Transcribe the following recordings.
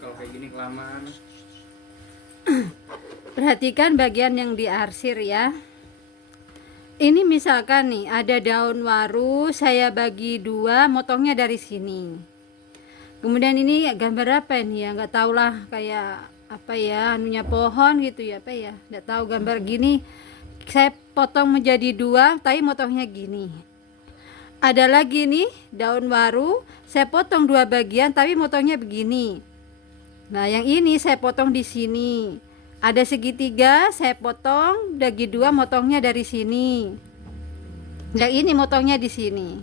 Kalau kayak gini kelamaan. Perhatikan bagian yang diarsir ya. Ini misalkan nih ada daun waru, saya bagi dua, motongnya dari sini. Kemudian ini gambar apa ini ya? Nggak tahu lah, kayak apa ya, anunya pohon gitu ya, apa ya? Nggak tahu gambar gini. Saya potong menjadi dua, tapi motongnya gini. Ada lagi nih daun waru, saya potong dua bagian, tapi motongnya begini. Nah, yang ini saya potong di sini. Ada segitiga, saya potong bagi dua, motongnya dari sini. Yang ini motongnya di sini.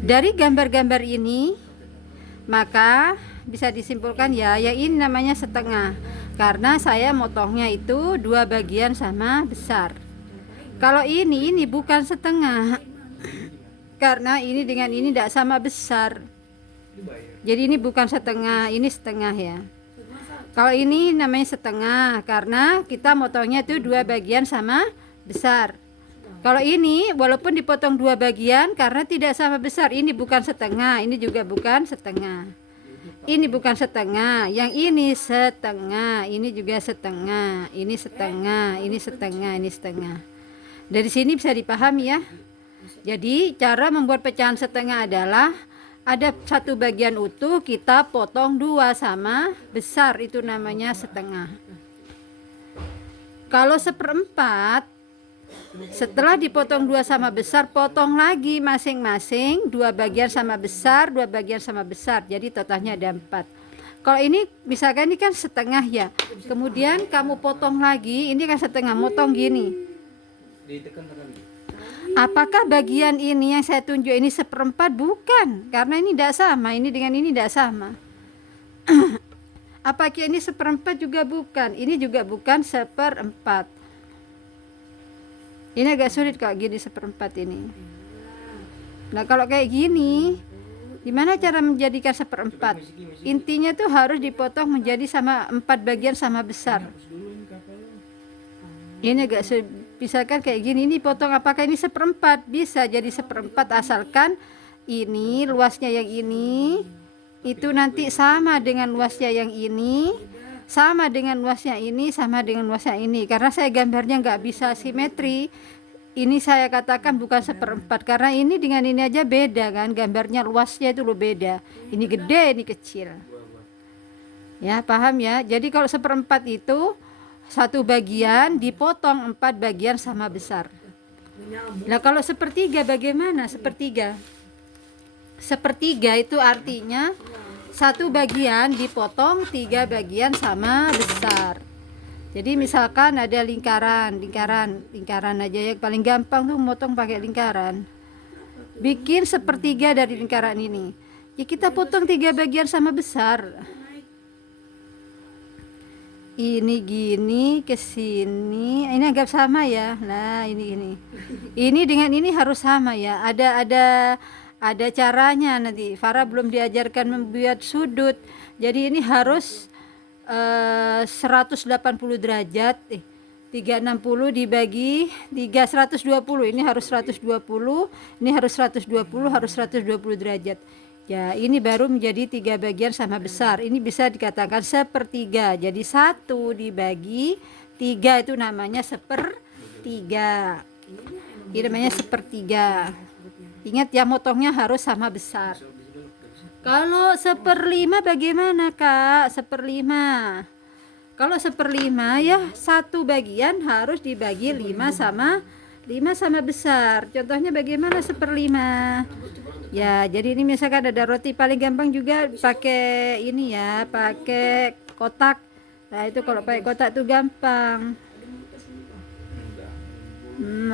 Dari gambar-gambar ini, maka bisa disimpulkan ya, yang ini namanya setengah. Karena saya motongnya itu dua bagian sama besar. Kalau ini bukan setengah. Karena ini dengan ini tidak sama besar. Jadi ini bukan setengah, ini setengah ya. Kalau ini namanya setengah karena kita motongnya itu dua bagian sama besar. Kalau ini walaupun dipotong dua bagian karena tidak sama besar, ini bukan setengah, ini juga bukan setengah. Ini bukan setengah, yang ini setengah, ini juga setengah, ini setengah, ini setengah, ini setengah. Dari sini bisa dipahami ya. Jadi cara membuat pecahan setengah adalah ada satu bagian utuh kita potong dua sama besar, itu namanya setengah. Kalau seperempat, setelah dipotong dua sama besar, potong lagi masing-masing dua bagian sama besar, dua bagian sama besar, jadi totalnya ada 4. Kalau ini misalkan ini kan setengah ya, kemudian kamu potong lagi, ini kan setengah, motong gini. Apakah bagian ini yang saya tunjuk ini seperempat? Bukan, karena ini tidak sama, ini dengan ini tidak sama. Apakah ini seperempat? Juga bukan, ini juga bukan seperempat. Ini agak sulit kalau gini seperempat ini. Nah kalau kayak gini, gimana cara menjadikan seperempat? Intinya tuh harus dipotong menjadi sama 4 bagian sama besar. Ini agak misalkan kayak gini, ini potong apakah ini seperempat? Bisa jadi seperempat asalkan ini luasnya yang ini itu nanti sama dengan luasnya yang ini, sama dengan luasnya ini, sama dengan luasnya ini. Karena saya gambarnya nggak bisa simetri, ini saya katakan bukan seperempat karena ini dengan ini aja beda kan, gambarnya luasnya itu lo beda, ini gede ini kecil ya, paham ya. Jadi kalau seperempat itu satu bagian dipotong 4 bagian sama besar. Nah kalau sepertiga bagaimana? Sepertiga itu artinya satu bagian dipotong 3 bagian sama besar. Jadi misalkan ada lingkaran aja ya, paling gampang tuh motong pakai lingkaran. Bikin sepertiga dari lingkaran ini, ya kita potong 3 bagian sama besar. Ini gini ke sini, ini agak sama ya. Nah ini dengan ini harus sama ya. Ada caranya nanti. Farah belum diajarkan membuat sudut, jadi ini harus 180 derajat. 360 dibagi 3, 120. Ini harus 120, ini harus 120, harus 120 derajat. Ya, ini baru menjadi 3 bagian sama besar. Ini bisa dikatakan sepertiga. Jadi 1 dibagi 3 itu namanya sepertiga. Ini namanya sepertiga. Ingat ya, motongnya harus sama besar. Kalau 1/5 bagaimana Kak? 1/5. Kalau 1/5 ya, satu bagian harus dibagi 5 sama besar. Contohnya bagaimana 1/5? Ya, jadi ini misalkan ada roti, paling gampang juga pakai ini ya, pakai kotak. Nah, itu kalau pakai kotak itu gampang.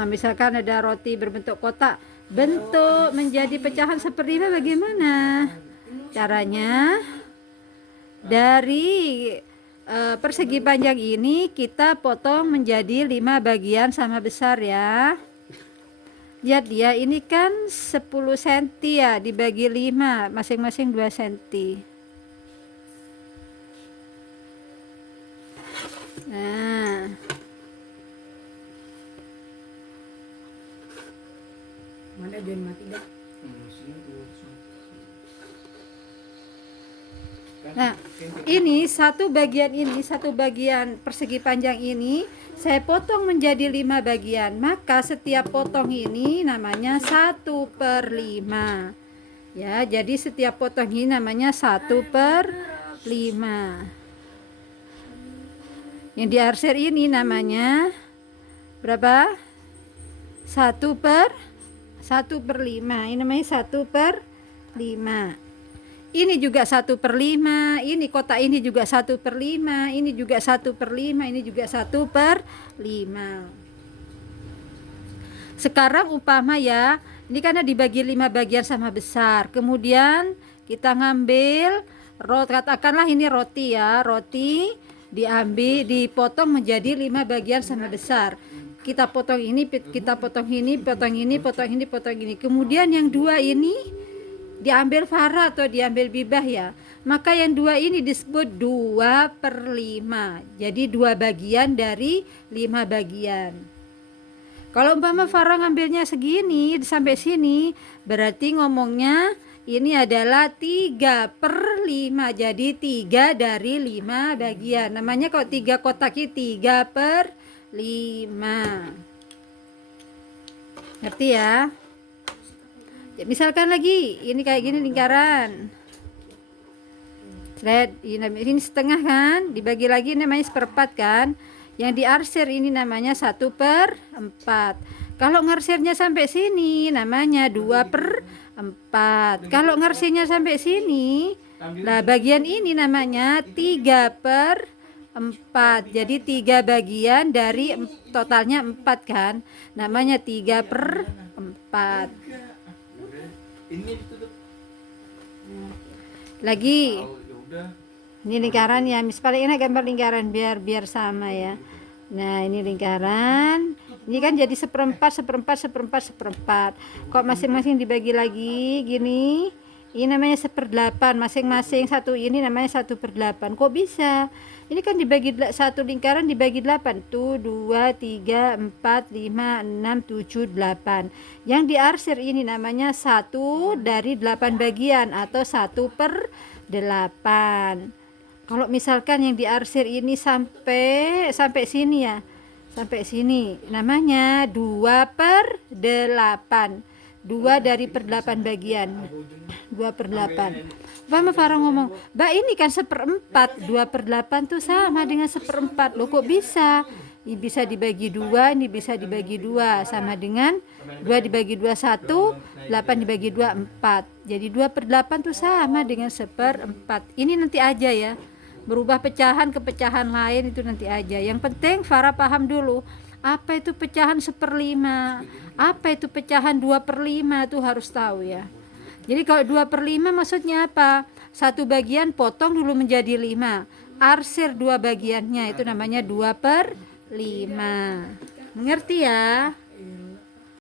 Misalkan ada roti berbentuk kotak, bentuk menjadi pecahan 1/5 bagaimana? Caranya dari persegi panjang ini kita potong menjadi 5 bagian sama besar ya. Lihat ya, ini kan 10 cm ya, dibagi 5, masing-masing 2 cm. Nah, mana dia mati dah. Nah, ini satu bagian persegi panjang ini saya potong menjadi 5 bagian. Maka setiap potong ini namanya 1/5. Ya, jadi setiap potong ini namanya 1/5. Yang diarsir ini namanya berapa? 1/5. Ini namanya 1/5. Ini juga 1/5. Ini kotak ini juga 1/5. Ini juga 1/5. Ini juga 1/5. Sekarang umpama ya, ini karena dibagi 5 bagian sama besar. Kemudian kita ngambil katakanlah ini roti ya, roti diambil, dipotong menjadi 5 bagian sama besar. Kita potong ini, kita potong ini, potong ini, potong ini, potong ini. Kemudian yang 2 ini diambil farah atau diambil bibah ya, maka yang 2 ini disebut 2/5. Jadi 2 bagian dari 5 bagian. Kalau umpama farah ngambilnya segini sampai sini, berarti ngomongnya ini adalah 3/5. Jadi 3 dari 5 bagian. Namanya kalau 3 kotak ini 3/5. Ngerti ya? Ya, misalkan lagi ini kayak gini lingkaran, ini setengah kan, dibagi lagi namanya 1/4 kan. Yang diarsir ini namanya 1/4. Kalau ngarsirnya sampai sini namanya 2/4. Kalau ngarsirnya sampai sini, nah bagian ini namanya 3/4. Jadi 3 bagian dari totalnya 4 kan, namanya 3/4. Lagi ini lingkaran ya, paling enak gambar lingkaran biar sama ya. Nah ini lingkaran, ini kan jadi 1/4. Kok masing-masing dibagi lagi gini, ini namanya 1/8. Masing-masing satu ini namanya 1/8. Kok bisa? Ini kan dibagi satu lingkaran dibagi 8 tuh, 2, 3, 4, 5, 6, 7, 8. Yang diarsir ini namanya 1 dari 8 bagian atau 1/8. Kalau misalkan yang diarsir ini sampai sini ya, sampai sini namanya 2/8. 2 dari 8 bagian, 2/8. Mama Farah ngomong, Mbak ini kan 1/4, 2/8 tuh sama dengan 1/4. Loh kok bisa? Ini bisa dibagi 2, ini bisa dibagi 2, sama dengan 2 dibagi 2 1, 8 dibagi 2 4. Jadi 2/8 tuh sama dengan 1/4. Ini nanti aja ya, berubah pecahan ke pecahan lain itu nanti aja. Yang penting Farah paham dulu, apa itu pecahan 1/5, apa itu pecahan 2/5, tuh harus tahu ya. Jadi kalau 2/5 maksudnya apa? Satu bagian potong dulu menjadi 5, arsir 2 bagiannya, itu namanya 2/5. Mengerti ya?